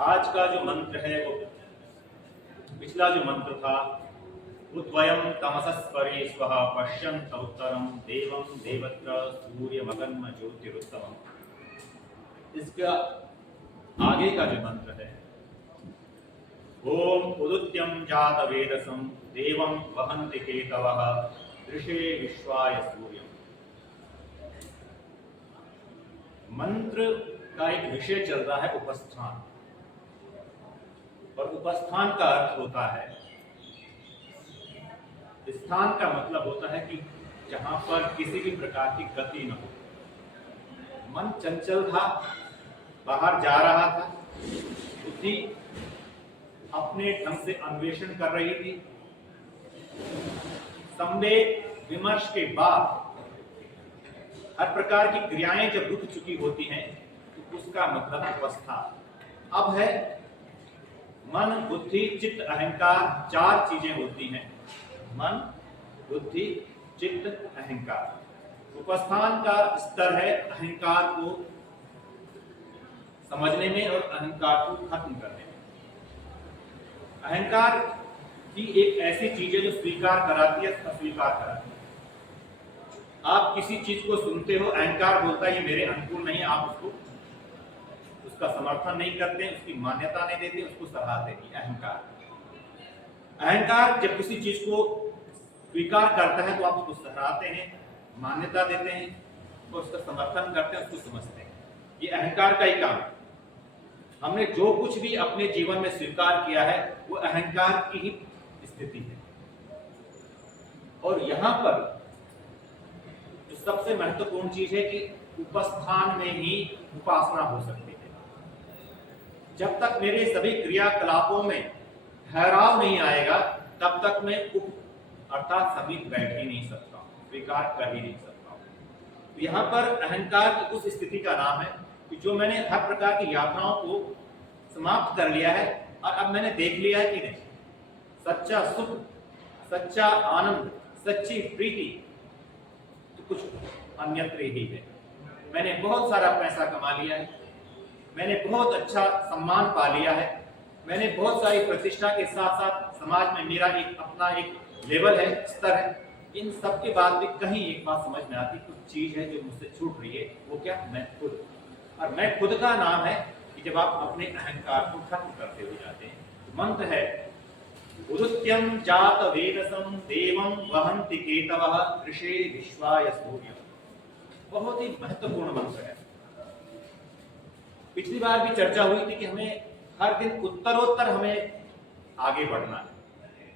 आज का जो मंत्र है वो पिछला जो मंत्र था, उद्वयम तमसस्परे स्वः पश्यन्त उत्तरम देवम देवत्र सूर्यमगन्म ज्योतिरुत्तमम्। इसका आगे का जो मंत्र है, ओम उदुत्यम जात वेदसं देवं वहन्ति केतवः दृशे विश्वाय सूर्यम्। मंत्र का एक विषय चल रहा है उपस्थान, और उपस्थान का अर्थ होता है, स्थान का मतलब होता है कि जहां पर किसी भी प्रकार की गति न हो। मन चंचल था, बाहर जा रहा था, बुद्धि अपने ढंग से अन्वेषण कर रही थी। संवेद विमर्श के बाद हर प्रकार की क्रियाएं जब रुक चुकी होती हैं तो उसका मतलब उपस्थान। अब है मन, बुद्धि, चित्त, अहंकार, चार चीजें होती हैं। मन, बुद्धि, चित्त, अहंकार। उपस्थान का स्तर है अहंकार को समझने में और अहंकार को खत्म करने में। अहंकार की एक ऐसी चीज है जो स्वीकार कराती है, अस्वीकार कराती है। आप किसी चीज को सुनते हो, अहंकार बोलता है ये मेरे अनुकूल नहीं है, आप उसका समर्थन नहीं करते, उसकी मान्यता नहीं देते, उसको सराहते नहीं। अहंकार जब किसी चीज को स्वीकार करता है तो आप उसको सराहते हैं, मान्यता देते हैं, और उसका समर्थन करते हैं, उसको समझते हैं। ये अहंकार का ही काम है। हमने जो कुछ भी अपने जीवन में स्वीकार किया है वो अहंकार की ही स्थिति है। और यहां पर जो सबसे महत्वपूर्ण चीज है कि उपस्थान में ही उपासना हो सकती है। जब तक मेरे सभी क्रियाकलापों में ठहराव नहीं आएगा तब तक मैं अर्थात समीप बैठ ही नहीं सकता हूं, स्वीकार कर ही नहीं सकता हूं। तो यहाँ पर अहंकार की उस स्थिति का नाम है कि जो मैंने हर प्रकार की यात्राओं को समाप्त कर लिया है और अब मैंने देख लिया है कि नहीं, सच्चा सुख, सच्चा आनंद, सच्ची प्रीति तो कुछ अन्यत्र ही है। मैंने बहुत सारा पैसा कमा लिया है, मैंने बहुत अच्छा सम्मान पा लिया है, मैंने बहुत सारी प्रतिष्ठा के साथ साथ समाज में मेरा एक अपना एक लेवल है, स्तर है। इन सब के बाद भी कहीं एक बात समझ में आती, कुछ चीज है जो मुझसे छूट रही है। वो क्या? मैं खुद। और मैं खुद का नाम है कि जब आप अपने अहंकार को खत्म करते हुए जाते हैं। तो मंत्र है उदुत्यम जात वेदसं देवं वहन्ति केतवः दृशे विश्वाय सूर्यम्। बहुत ही महत्वपूर्ण मंत्र है। पिछली बार भी चर्चा हुई थी कि हमें हर दिन उत्तरोत्तर हमें आगे बढ़ना है।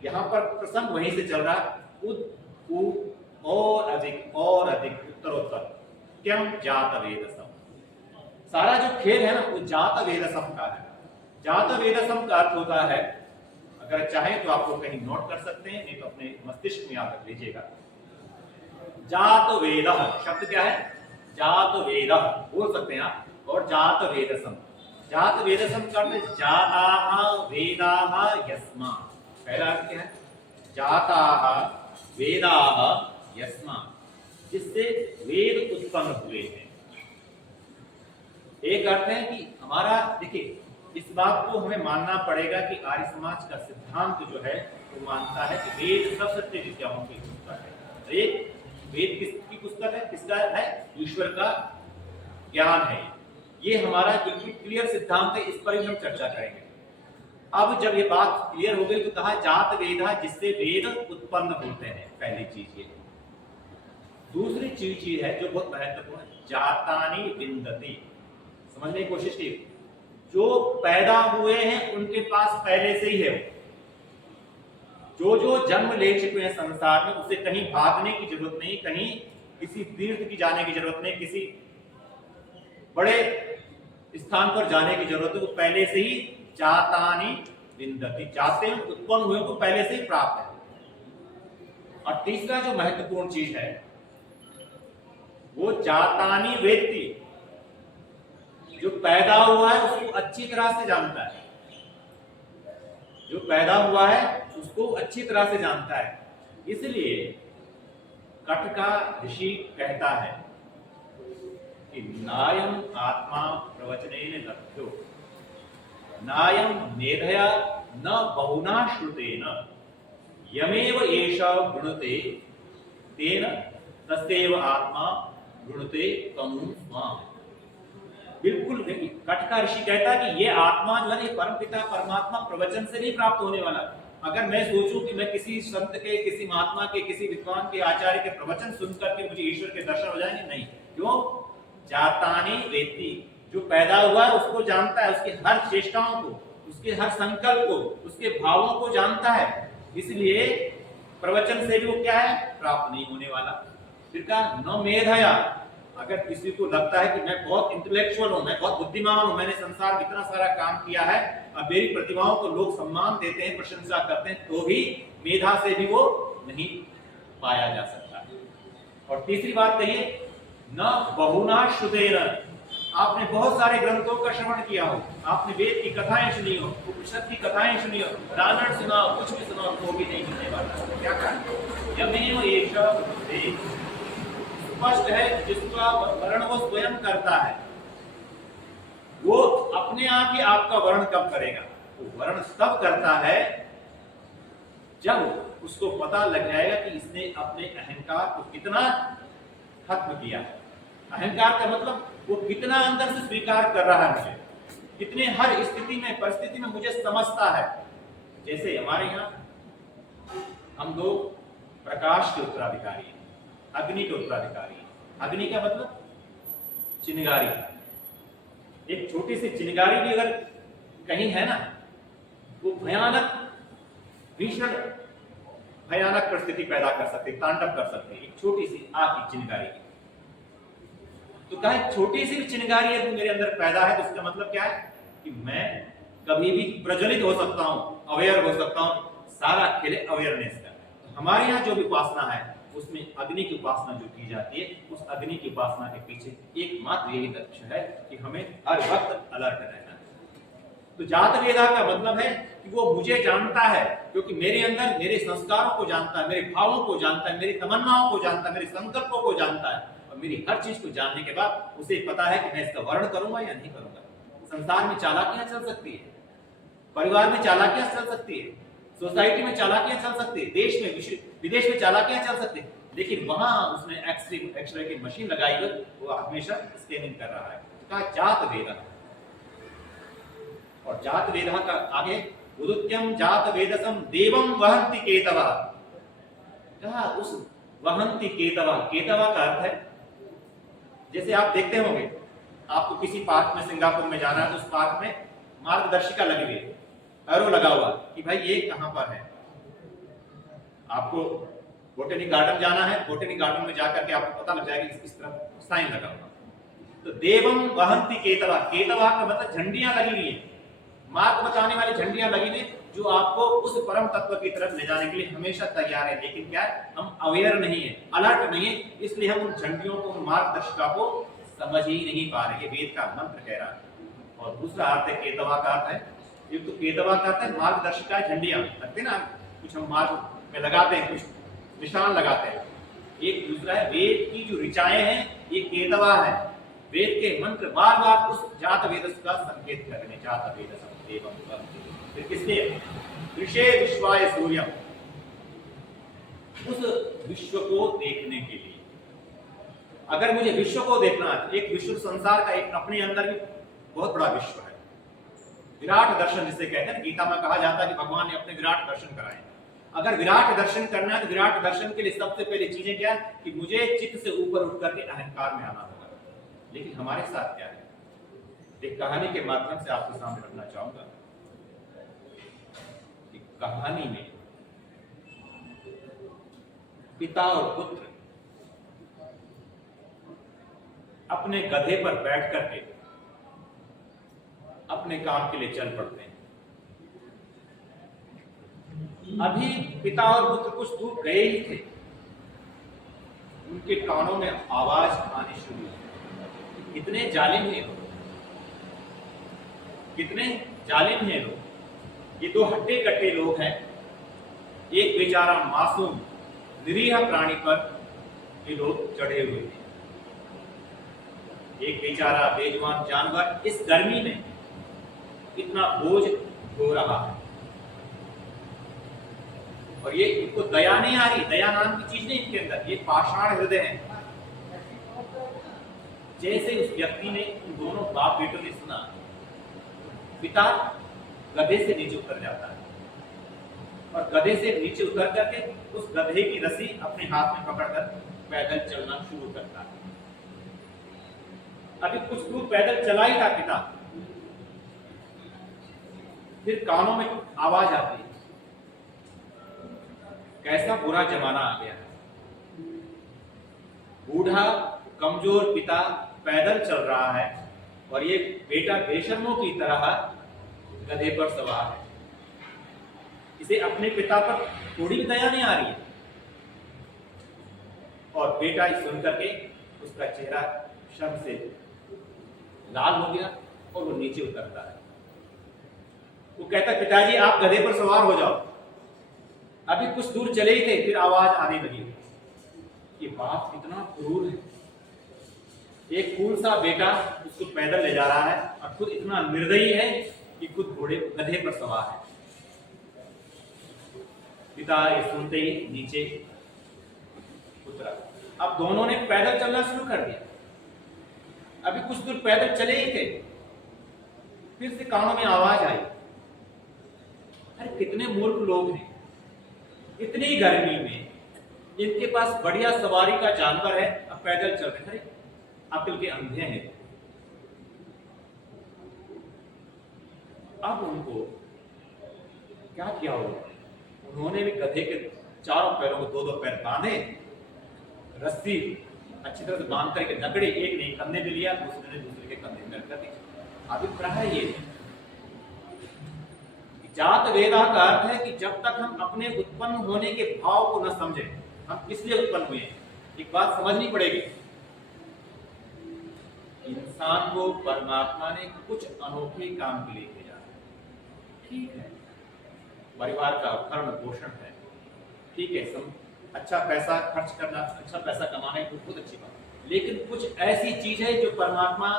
यहाँ पर प्रसंग वहीं से चल रहा है, और अधिक उत्तरोत्तर त्यम जात वेदसम। सारा जो खेल है ना वो जात वेदसम का है। जात वेदसम का अर्थ होता है, अगर चाहें तो आपको कहीं नोट कर सकते हैं, नहीं तो अपने मस्तिष्क में याद रख लीजिएगा। जात वेद शब्द क्या है? जात वेद बोल सकते हैं आप। और जात वेदसम, जात वेदसम का अर्थ जाताः वेदाः यस्मात्। पहला अर्थ क्या है? जाताः वेदाः यस्मात्, जिससे वेद उत्पन्न हुए हैं। एक अर्थ है कि हमारा, देखिए इस बात को हमें मानना पड़ेगा कि आर्य समाज का सिद्धांत जो है वो मानता है कि वेद सब सत्य विद्याओं की पुस्तक है। एक वेद किसकी पुस्तक है? किसका है? ईश्वर का ज्ञान है। ये हमारा बिल्कुल क्लियर सिद्धांत है, इस पर ही हम चर्चा करेंगे। अब जब ये बात क्लियर हो गई तो कहा जात वेदा, जिससे वेद उत्पन्न होते हैं। पहली चीज ये। दूसरी चीज ये है जो बहुत महत्वपूर्ण है, जातानि विन्दति। समझने की कोशिश की, जो पैदा हुए हैं उनके पास पहले से ही है। जो जो जन्म ले चुके हैं संसार में, उसे कहीं भागने की जरूरत नहीं, कहीं किसी तीर्थ की जाने की जरूरत नहीं, किसी बड़े स्थान पर जाने की जरूरत है। वो पहले से ही जातानि विन्दति, जाते हैं उत्पन्न हुए को पहले से ही प्राप्त है। और तीसरा जो महत्वपूर्ण चीज है वो जातानि वेत्ति, जो पैदा हुआ है उसको अच्छी तरह से जानता है। जो पैदा हुआ है उसको अच्छी तरह से जानता है। इसलिए कटका ऋषि कहता है कि नायम आत्मा प्रवचनेन लभ्यो, नायं मेधया न बहुना श्रुतेन यमेव एष गृणुते तेन तस्यैव आत्मा गृणुते तनु स्वाम। बिल्कुल कटका ऋषि कहता है कि ये आत्मा जो है परमपिता परमात्मा प्रवचन से नहीं प्राप्त होने वाला। अगर मैं सोचूं कि मैं किसी संत के, किसी महात्मा के, किसी विद्वान के, आचार्य के प्रवचन सुन करके मुझे ईश्वर के दर्शन हो जाएंगे, नहीं। क्यों? जातानि वेत्ति, जो पैदा हुआ है उसको जानता है, उसकी हर चेष्टाओं को, उसके हर संकल्प को, उसके भावों को जानता है, इसलिए प्रवचन से भी वो क्या है, प्राप्त नहीं होने वाला। फिर कहा न मेधया, अगर किसी को लगता है कि मैं बहुत इंटेलेक्चुअल हूं, मैं बहुत बुद्धिमान हूं, मैंने संसार में इतना सारा काम किया है, अब मेरी प्रतिभाओं को लोग सम्मान देते हैं, प्रशंसा करते हैं, तो भी मेधा से भी वो नहीं पाया जा सकता। और तीसरी बात कहिए, न बहुना श्रुतेन, आपने बहुत सारे ग्रंथों का श्रवण किया हो, आपने वेद की कथाएं सुनी हो, उपनिषद की कथाएं सुनी हो, रामायण सुना हो, कुछ भी सुना हो, तो भी नहीं मिलने वाला। क्या कहा? यमेव एष वेद, स्पष्ट है जिसका वर्ण वो स्वयं करता है, वो अपने आप ही आपका वर्ण कब करेगा? वो वर्ण तब करता है जब उसको पता लग जाएगा कि इसने अपने अहंकार को कितना खत्म किया है। अहंकार का मतलब वो कितना अंदर से स्वीकार कर रहा है, मुझे कितने हर स्थिति में, परिस्थिति में मुझे समझता है। जैसे हमारे यहाँ हम लोग प्रकाश के उत्तराधिकारी हैं, अग्नि के उत्तराधिकारी हैं। अग्नि का मतलब चिनगारी। एक छोटी सी चिनगारी भी अगर कहीं है ना, वो भयानक, भीषण भयानक परिस्थिति पैदा कर सकती है, तांडव कर सकती है, एक छोटी सी आग की चिनगारी की। तो कहा छोटी सी भी चिनगारी अगर मेरे अंदर पैदा है तो उसका मतलब क्या है कि मैं कभी भी प्रज्वलित हो सकता हूं, अवेयर हो सकता हूं। सारा खेल अवेयरनेस का। तो हमारे यहाँ जो भी उपासना है उसमें अग्नि की उपासना जो की जाती है, उस अग्नि की उपासना के पीछे एकमात्र यही लक्ष्य है कि हमें हर वक्त अलर्ट रहना है। तो जात वेदा का मतलब है कि वो मुझे जानता है, क्योंकि मेरे अंदर मेरे संस्कारों को जानता है, मेरे भावों को जानता है, मेरी तमन्नाओं को जानता है, मेरे संकल्पों को जानता है, और मेरी हर चीज को जानने के बाद उसे पता है कि मैं इसका वर्ण करूंगा या नहीं करूंगा। संसार में चालाकियां चल सकती है, परिवार में चालाकियां चल सकती है, सोसाइटी में चालाकियां चल सकती है, देश में विदेश में चालाकियां चल सकती है, लेकिन वहां उसने एक्सरे की मशीन लगाई हुई, वो हमेशा स्कैनिंग कर रहा है। कहा जात वेदा, और जात वेदा का आगे उदुत्यम जात वेदसम देवम वहंति केतवा। कहा उस वहंति केतवा, केतवा का अर्थ है जैसे आप देखते होंगे, आपको किसी पार्क में सिंगापुर में जाना है तो उस पार्क में मार्गदर्शिका लगी हुई है, एरो लगा हुआ कि भाई ये कहां पर है। आपको बोटेनिक गार्डन जाना है, बोटेनिक गार्डन में जाकर के आपको पता लग जाएगा इस तरफ साइन लगा हुआ। तो देवम वहंति केतवा, केतवा का मतलब झंडियां लगी हुई है, मार्ग बताने वाली झंडियां लगी हुई, जो आपको उस परम तत्व की तरफ ले जाने के लिए हमेशा तैयार है। लेकिन क्या है, हम अवेयर नहीं है, अलर्ट नहीं है, इसलिए हम उन झंडियों को, उन मार्गदर्शिका को समझ ही नहीं पा रहे। वेद का मंत्र कह रहा है। और दूसरा अर्थ है केतवा का अर्थ है, ये तो केतवा का अर्थ है मार्गदर्शिका, झंडियां लगते ना, कुछ हम मार्ग में लगाते हैं, कुछ निशान लगाते हैं। एक दूसरा है वेद की जो ऋचाएं हैं, ये केतवा है। वेद के मंत्र बार बार उस जात वेदस का संकेत कर रहे हैं, जात वेदस एवं। फिर किसने ऋषे विश्वाय सूर्यम, उस विश्व को देखने के लिए। अगर मुझे विश्व को देखना है, एक विश्व संसार का एक अपने अंदर भी बहुत बड़ा विश्व है, विराट दर्शन जिसे कहते हैं, गीता में कहा जाता है कि भगवान ने अपने विराट दर्शन कराए। अगर विराट दर्शन करना है तो विराट दर्शन के लिए सबसे पहले चीजें क्या है कि मुझे चित्त से ऊपर उठ करके अहंकार में आना होगा। लेकिन हमारे साथ क्या है, एक कहानी के माध्यम से आपके सामने रखना चाहूंगा। कहानी में पिता और पुत्र अपने गधे पर बैठ करके अपने काम के लिए चल पड़ते हैं। अभी पिता और पुत्र कुछ दूर गए ही थे, उनके कानों में आवाज आनी शुरू हुई। कितने जालिम हैं लोग, कितने जालिम हैं लोग। ये दो हट्टे कट्टे लोग हैं, एक बेचारा मासूम निरीह प्राणी पर ये लोग चढ़े हुए थे। एक बेचारा बेजुबान जानवर इस गर्मी में इतना बोझ हो रहा है। और ये इनको दया नहीं आ रही, दया नाम की चीज नहीं इनके अंदर, ये पाषाण हृदय है। जैसे उस व्यक्ति ने, उन दोनों बाप बेटों ने सुना, पिता गधे से नीचे उतर जाता है और गधे से नीचे उतर करके उस गधे की रस्सी अपने हाथ में पकड़कर पैदल चलना शुरू करता है। अभी कुछ दूर पैदल चला ही था पिता, फिर कानों में आवाज आती है, कैसा बुरा जमाना आ गया है। बूढ़ा कमजोर पिता पैदल चल रहा है और ये बेटा बेशर्मों की तरह गधे पर सवार है। इसे अपने पिता पर थोड़ी भी दया नहीं आ रही है। और बेटा सुन करके उसका चेहरा शर्म से लाल हो गया और वो नीचे उतरता है। वो कहता है, पिताजी आप गधे पर सवार हो जाओ। अभी कुछ दूर चले ही थे, फिर आवाज आने लगी कि बाप कितना क्रूर है। एक फूल सा बेटा उसको पैदल ले जा रहा है और खुद इतना निर्दयी है कि खुद घोड़े गधे पर सवार है। पिता ये सुनते ही नीचे उतरा। अब दोनों ने पैदल चलना शुरू कर दिया। अभी कुछ दूर पैदल चले ही थे, फिर से कानों में आवाज आई, अरे कितने मूर्ख लोग हैं, इतनी गर्मी में इनके पास बढ़िया सवारी का जानवर है, अब पैदल चल रहे हैं, अकल के अंधे हैं। अब उनको क्या किया होगा, उन्होंने भी गधे के चारों पैरों को दो पैर बांधे, रस्सी अच्छी तरह से बांध करके नगड़े, एक ने कंधे पे लिया, दूसरे ने दूसरे के कंधे में रख दिया। अभिप्राय ये है, जात वेदा का अर्थ है कि जब तक हम अपने उत्पन्न होने के भाव को न समझें, हम किस लिए उत्पन्न हुए हैं, एक बात समझनी पड़ेगी। इंसान को परमात्मा ने कुछ अनोखे काम के लिए भेजा है। ठीक है, परिवार का भरण पोषण है, ठीक है, अच्छा पैसा खर्च करना, अच्छा पैसा कमाना है, बहुत अच्छी बात। लेकिन कुछ ऐसी चीज है जो परमात्मा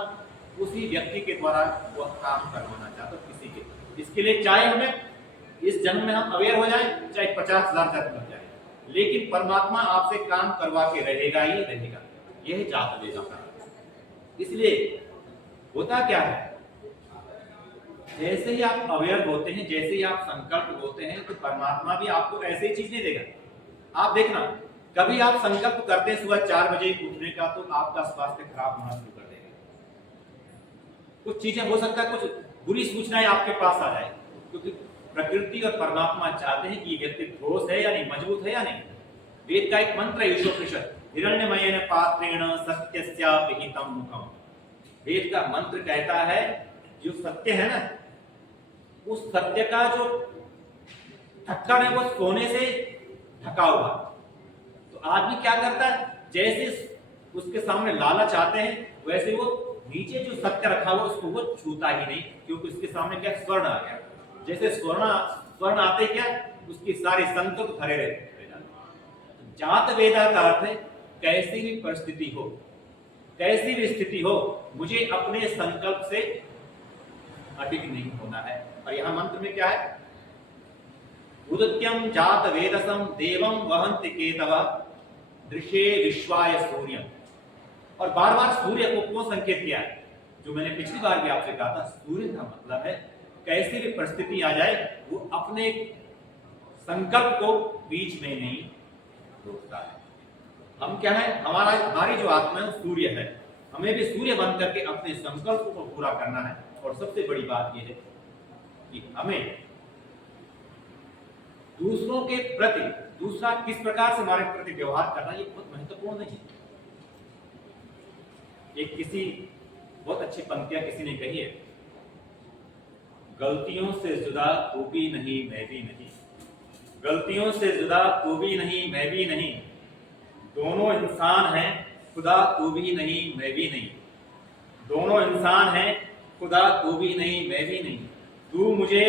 उसी व्यक्ति के द्वारा वह काम करवाना चाहता है किसी के। इसके लिए चाहे हमें इस जन्म में हम अवेयर हो जाएं, चाहे 50,000 जन्म लग जाए, लेकिन परमात्मा आपसे काम करवा के रहेगा ही रहेगा। यह जात वेदा का। इसलिए होता क्या है, जैसे ही आप अवेयर होते हैं, जैसे ही आप संकल्प होते हैं, तो परमात्मा भी आपको ऐसे ही चीज नहीं देगा। आप देखना, कभी आप संकल्प करते हैं सुबह 4 बजे उठने का, तो आपका स्वास्थ्य खराब होना शुरू कर देगा। कुछ चीजें हो सकता है, कुछ बुरी सूचनाएं आपके पास आ जाए, क्योंकि प्रकृति और परमात्मा चाहते हैं कि ये व्यक्ति ठोस है या नहीं, मजबूत है या नहीं। वेद का एक मंत्र है, ईशोपनिषद, हिरण्यमयेन पात्रेण सत्यस्यापिहितं मुखम्। वेद का मंत्र कहता है, जो सत्य है ना, उस सत्य का जो ढक्कन है वो सोने से ढका हुआ। तो आदमी क्या करता है, जैसे उसके सामने लालच आते हैं, वैसे वो नीचे जो सत्य रखा हुआ उसको वो छूता ही नहीं, क्योंकि उसके सामने क्या स्वर्ण आ गया। जैसे स्वर्ण आते क्या, उसकी सारी संकल्प भरे रहते। जात वेदा का अर्थ है, कैसी भी परिस्थिति हो, कैसी भी स्थिति हो, मुझे अपने संकल्प से अटिक नहीं होना है। और यहां मंत्र में क्या है, उदित्यम जात वेदसम देवम वहन्ति केतव दृश्ये विश्वाय सूर्यम। और बार बार सूर्य को क्यों संकेत किया है, जो मैंने पिछली बार भी आपसे कहा था, सूर्य का मतलब है कैसी भी परिस्थिति आ जाए वो अपने संकल्प को बीच में नहीं रोकता है। हम क्या है, हमारी जो आत्मा है सूर्य है, हमें भी सूर्य बन करके अपने संकल्प को पूरा करना है। और सबसे बड़ी बात यह है कि हमें दूसरों के प्रति, दूसरा किस प्रकार से हमारे प्रति व्यवहार करना, ये बहुत महत्वपूर्ण है। एक किसी बहुत अच्छी पंक्तियां किसी ने कही है, गलतियों से जुदा तू भी नहीं मैं भी नहीं, गलतियों से जुदा तू भी नहीं मैं भी नहीं, दोनों इंसान हैं खुदा तू भी नहीं मैं भी नहीं, दोनों इंसान हैं खुदा तू भी नहीं मैं भी नहीं, तू मुझे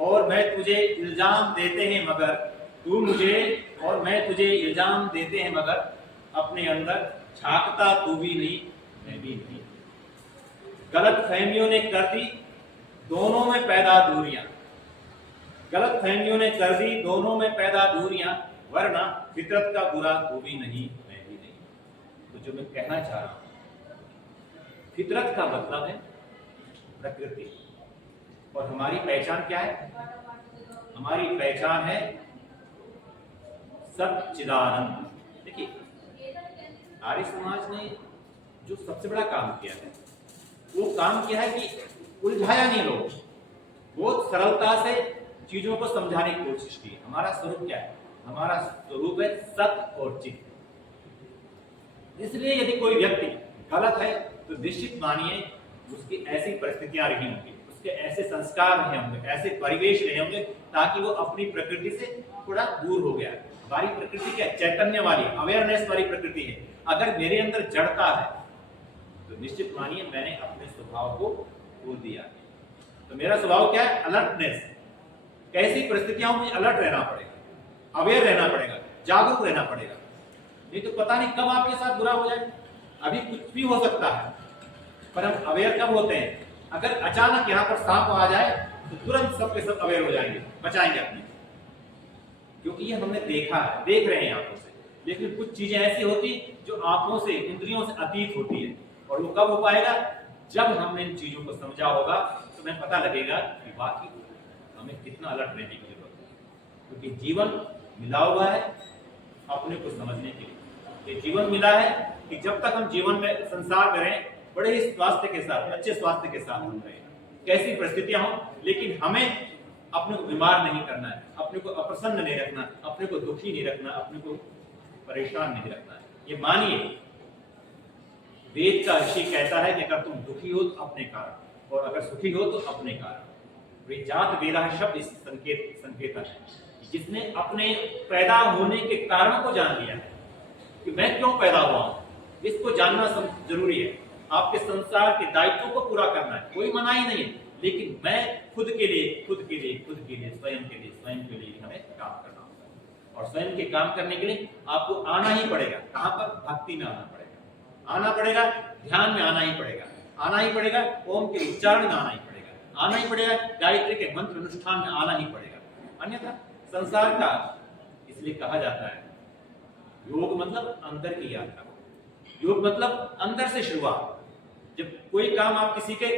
और मैं तुझे इल्जाम देते हैं मगर, तू मुझे और मैं तुझे इल्जाम देते हैं मगर, अपने अंदर झांकता तू भी नहीं मैं भी नहीं। गलत फहमियों ने कर दी दोनों में पैदा दूरियां, गलत फहमियों ने कर दी दोनों में पैदा दूरियां, वरना फितरत का बुरा वो भी नहीं मैं भी नहीं। तो जो मैं कहना चाह रहा हूं, फितरत का मतलब है प्रकृति, और हमारी पहचान क्या है? हमारी पहचान है सच्चिदानंद। देखिए, आर्य समाज ने जो सबसे बड़ा काम किया है, वो काम किया है कि उलझाया नहीं लोग, बहुत सरलता से चीजों को समझाने की कोशिश की। हमारा स्वरूप क्या है? हमारा स्वरूप है सत्य और चित्त। इसलिए यदि कोई व्यक्ति गलत है तो निश्चित मानिए उसकी ऐसी परिस्थितियां रही होंगी, उसके ऐसे संस्कार रहे होंगे, ऐसे परिवेश रहे होंगे ताकि वो अपनी प्रकृति से थोड़ा दूर हो गया। हमारी प्रकृति क्या? चैतन्य वाली, अवेयरनेस वाली प्रकृति है। अगर मेरे अंदर जड़ता है तो निश्चित मानिए मैंने अपने स्वभाव को खो दिया। तो मेरा स्वभाव क्या है? अलर्टनेस। कैसी परिस्थितियों में अलर्ट रहना पड़ेगा, अवेयर रहना पड़ेगा, जागरूक रहना पड़ेगा। नहीं तो पता नहीं कब आपके साथ बुरा हो जाए। अभी कुछ भी हो सकता है, पर हम अवेयर कब होते हैं? अगर अचानक यहाँ पर सांप आ जाए तो तुरंत सबके सब अवेयर हो जाएंगे, बचाएंगे अपने, क्योंकि ये हमने देखा है, देख रहे हैं आंखों से। लेकिन कुछ चीजें ऐसी होती जो आंखों से, इंद्रियों से अतीत होती है, और वो कब हो पाएगा? जब हमने इन चीजों को समझा होगा तो हमें पता लगेगा कि वाकई हमें कितना अलर्ट रहने की जरूरत है। क्योंकि जीवन मिला हुआ है अपने को समझने के लिए। ये जीवन मिला है कि जब तक हम जीवन में संसार में रहें, बड़े ही स्वास्थ्य के साथ, अच्छे स्वास्थ्य के साथ हम रहें, कैसी परिस्थितियां हों, लेकिन हमें अपने को बीमार नहीं करना है, अपने को अप्रसन्न नहीं रखना, अपने को दुखी नहीं रखना, अपने को परेशान नहीं रखना है। ये मानिए, वेद का ऋषि कहता है कि अगर तुम दुखी हो तो अपने कारण, और अगर सुखी हो तो अपने कारण। जात वेदा शब्द इस संकेत है, जिसने अपने पैदा होने के कारण को जान लिया है कि मैं क्यों पैदा हुआ हूं, इसको जानना जरूरी है। आपके संसार के दायित्वों को पूरा करना है, कोई मनाही नहीं है, लेकिन मैं खुद के लिए, स्वयं के लिए हमें काम करना होगा। और स्वयं के काम करने के लिए आपको आना ही पड़ेगा। कहां पर? भक्ति में आना पड़ेगा, आना पड़ेगा, ध्यान में आना ही पड़ेगा, आना ही पड़ेगा, ओम के उच्चारण में आना ही पड़ेगा, आना ही पड़ेगा, गायत्री के मंत्र अनुष्ठान में आना ही पड़ेगा। अन्यथा संसार का, इसलिए कहा जाता है योग मतलब अंदर की यात्रा, योग मतलब अंदर से शुरुआत। जब कोई काम आप किसी के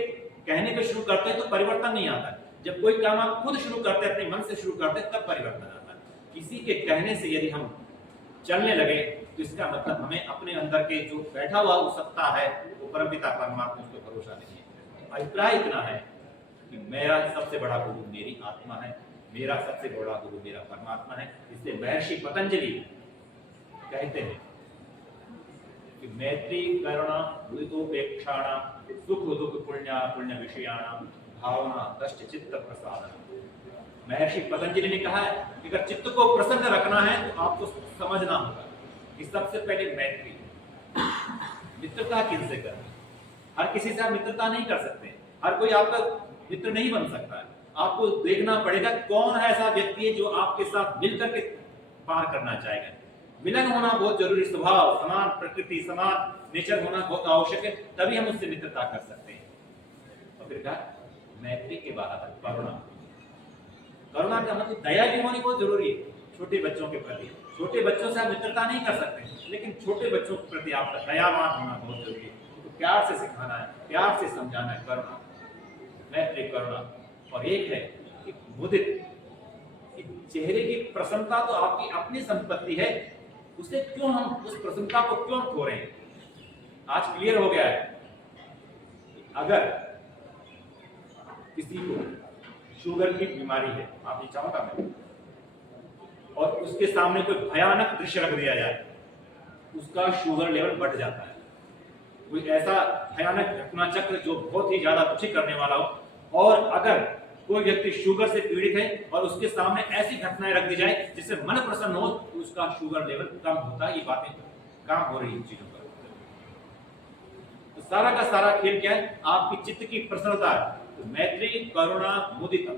कहने पे शुरू करते हैं तो परिवर्तन नहीं आता। जब कोई काम आप खुद शुरू करते हैं, अपने मन से शुरू करते हैं, तब परिवर्तन आता है। किसी के कहने से यदि हम चलने लगे तो इसका मतलब हमें अपने अंदर के जो बैठा हुआ वो सत्ता है, वो परमपिता परमात्मा, उसको भरोसा नहीं है। अभिप्राय इतना है कि मेरा सबसे बड़ा गुरु मेरी आत्मा है, मेरा सबसे बड़ा गुरु मेरा परमात्मा है। इसलिए महर्षि पतंजलि कहते हैं कि मैत्री करुणा मुदितोपेक्षाणां सुख दुख पुण्य विषयाणां भावना दष्ट चित्त प्रसादन। महर्षि पतंजलि ने कहा है कि अगर चित्त को प्रसन्न रखना है तो आपको समझना होगा कि सबसे पहले मैत्री, मित्रता किनसे करनी। हर किसी से आप मित्रता नहीं कर सकते, हर कोई आपका मित्र नहीं बन सकता है। आपको देखना पड़ेगा कौन है ऐसा व्यक्ति है जो आपके साथ मिलकर के पार करना चाहेगा। मिलन होना बहुत जरूरी, स्वभाव समान, प्रकृति समान, नेचर होना बहुत आवश्यक है, तभी हम उससे मित्रता कर सकते हैं। और फिर कहा मैत्री के बाद आता करुणा। करुणा का मतलब दया भी होनी बहुत जरूरी है छोटे बच्चों के प्रति। छोटे बच्चों से आप मित्रता नहीं कर सकते, लेकिन छोटे बच्चों के प्रति आपका दयावान होना बहुत जरूरी है। तो प्यार से सिखाना है, प्यार से समझाना है, करुणा, मैत्री, करुणा। और एक है कि मुदित, चेहरे की प्रसन्नता तो आपकी अपनी संपत्ति है, उसे क्यों हम, उस प्रसन्नता को क्यों खो रहे हैं? आज क्लियर हो गया है, अगर किसी को शुगर की बीमारी है, आप ये चाहूंगा मैं, और उसके सामने कोई भयानक दृश्य रख दिया जाए, उसका शुगर लेवल बढ़ जाता है। कोई ऐसा भयानक घटना चक्र जो बहुत ही ज्यादा दुखी करने वाला हो, और अगर कोई व्यक्ति शुगर से पीड़ित है और उसके सामने ऐसी घटनाएं रख दी जाए जिससे मन प्रसन्न हो, तो उसका शुगर लेवल कम होता है। ये बातें काम हो रही इन चीजों पर। तो सारा का सारा खेल क्या है? आपकी चित्त की प्रसन्नता है। तो मैत्री, करुणा, मुदिता,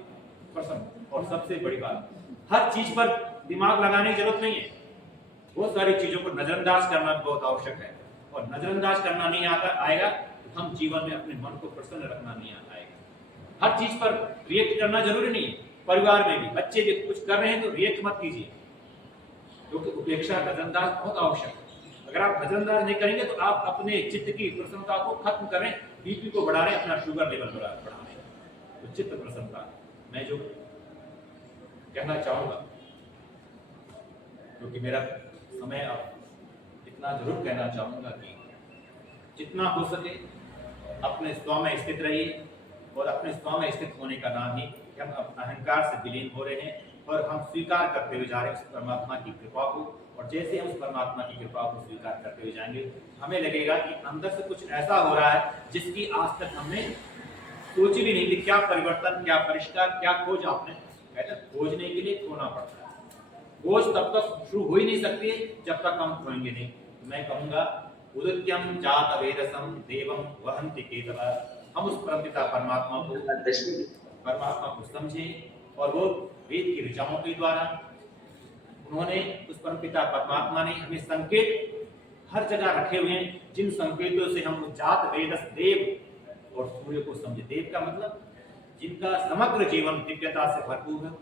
प्रसन्न। और सबसे बड़ी बात, हर चीज पर दिमाग लगाने की जरूरत नहीं है। बहुत सारी चीजों को नजरअंदाज करना बहुत आवश्यक है, और नजरअंदाज करना नहीं आता आएगा तो हम जीवन में अपने मन को प्रसन्न रखना नहीं आएगा। हर चीज पर रिएक्ट करना जरूरी नहीं है। परिवार में भी बच्चे भी कुछ कर रहे हैं तो रिएक्ट मत कीजिए, क्योंकि उपेक्षा नजरअंदाज बहुत आवश्यक है। अगर आप नजरअंदाज नहीं करेंगे तो आप अपने चित्त की प्रसन्नता को खत्म कर रहे हैं, बीपी को बढ़ा रहे हैं, अपना शुगर लेवल बढ़ा रहे हैं। तो चित्त प्रसन्नता मैं जो कहना चाहूंगा, क्योंकि मेरा समय अब इतना जरूर कहना चाहूंगा कि जितना हो सके अपने स्व में स्थित रहिए, और अपने स्व में स्थित होने का नाम ही कि हम अहंकार से विलीन हो रहे हैं और हम स्वीकार करते हुए जा रहे हैं उस परमात्मा की कृपा को। और जैसे हम उस परमात्मा की कृपा को स्वीकार करते हुए जाएंगे, हमें लगेगा कि अंदर से कुछ ऐसा हो रहा है जिसकी आज तक हमने सोची भी नहीं थी। क्या परिवर्तन, क्या परिष्कार, क्या खोज। आपने कहते खोजने के लिए खोना पड़ता है। खोज तब तक शुरू हो ही नहीं सकती है जब तक हम खोएंगे नहीं। तो मैं कहूंगा उदित्यम जात वेदसम देवम वहंति केतव। हम उस परमपिता परमात्मा को समझें, और वो वेद की ऋचाओं के द्वारा उन्होंने उस परमपिता परमात्मा ने हमें संकेत हर जगह रखे हुए हैं, जिन संकेतों से हम जात वेदस देव और सूर्य को समझे। देव का मतलब जिनका समग्र जीवन दिव्यता से भरपूर है,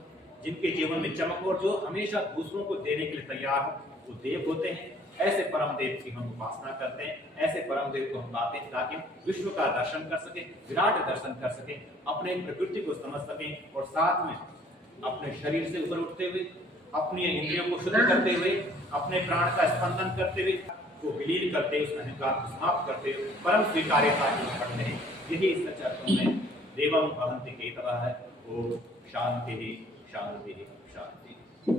जिनके जीवन में चमक और जो हमेशा दूसरों को देने के लिए तैयार हो, वो देव होते हैं। ऐसे परम देव की हम उपासना करते हैं, ऐसे परम देव को हम पाते हैं ताकि हम विश्व का दर्शन कर सकें, विराट दर्शन कर सकें, अपने प्रकृति को समझ सकें, और साथ में अपने शरीर से ऊपर उठते हुए, अपनी इंद्रियों को शुद्ध करते हुए, अपने प्राण का स्पंदन करते हुए, को विलीन करते हुए, उस अहंकार को समाप्त करते हुए परम स्वीकार्यता की ओर बढ़ते हैं। यही सच अर्थों में देवम वहंति केतवः है। ओम शांति शांति शांति।